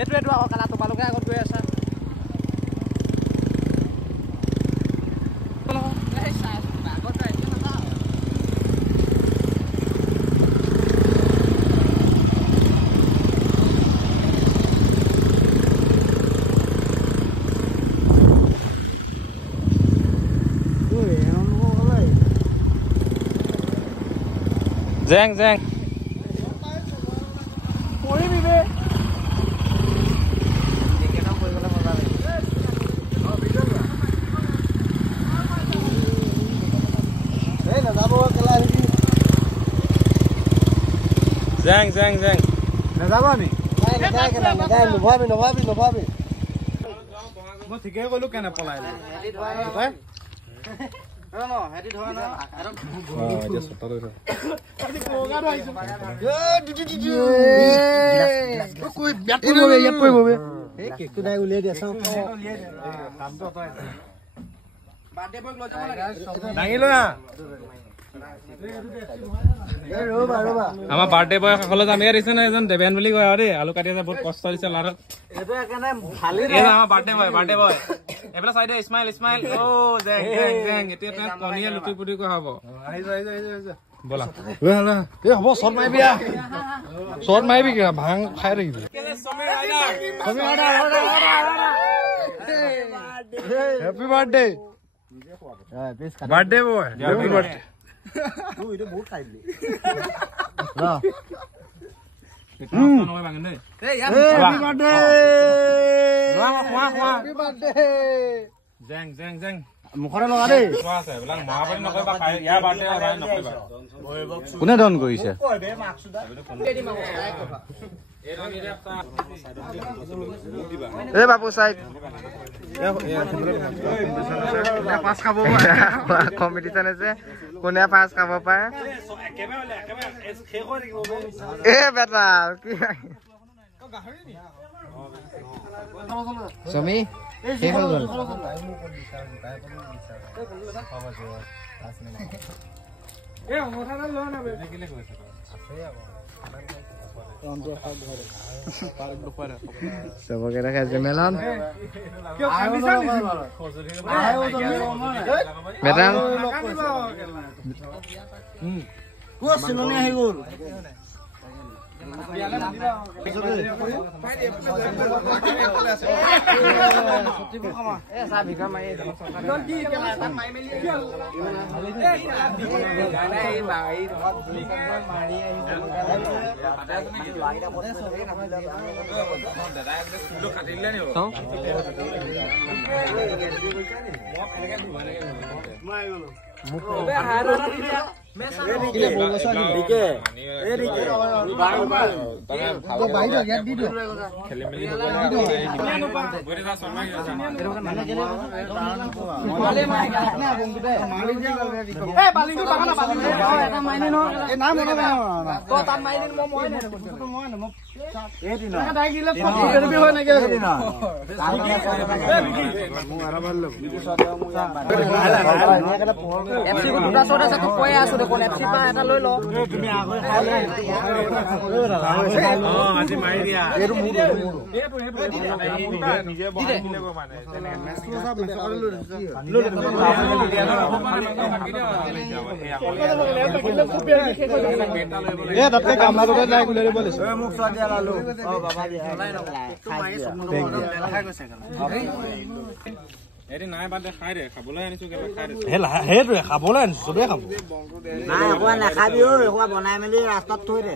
এইটোৱেটো আকৌ কালা তোমালোকে আগত গৈ আছা Jeng jeng. Puri bibe. Jeng jeng jeng. Nazaba ni. Nobhabi. Mo thike kolu kena polai le. Okay? No, headi dhwa na. Dia sotar hoy. Ani koga ro aisu. Koi biat bobe yat koi bobe. Ei kektu dai uliai dia sa. Kam to to. Birthday boy lo jama lage. Dangi lo na. Ama birthday boy khole jam yar ise na ejon Deven boli koy ore alu kati ase bahut kosto dise larak. Eto ekane khali re. Ama birthday boy. Ebla side smile. Oh jeng. Ete ta koniya luti pudi ko habo. Aijo. Bola. Hala. Ke hobo short mai bia. Short mai bi ke bhang khai rahi. Happy birthday. Birthday boy. Happy birthday. Tu itu bahut khai li. Ra. Noi bangen dei. Happy birthday. Khwa. Happy birthday. Jeng. মুখৰে লগা দেই খোৱা আছে বলাং মহাবাৰী নকৰিবা ইয়াৰ birthday হয় নকৰিবা কোনে Don কৰিছে এ বাবু সাইড কোনে পাঁচ খাব পাৰে কম্পিটিশন আছে কোনে পাঁচ খাব পাৰে এ বেটা কি সমি কে হল গল এ মোটা ল না বে কিলে কৈছে सबके रखा जमेलान बेटा को सिलोने है गोल এৰি নাই বাদে খাই দে খাবলৈ আনিছো কেলে খাই দে হেটো খাবলৈ আনিছো চবে খাব নাই অকমান নাখাবি ঐ অকমান বনাই মেলি ৰাস্তাত থৈ দে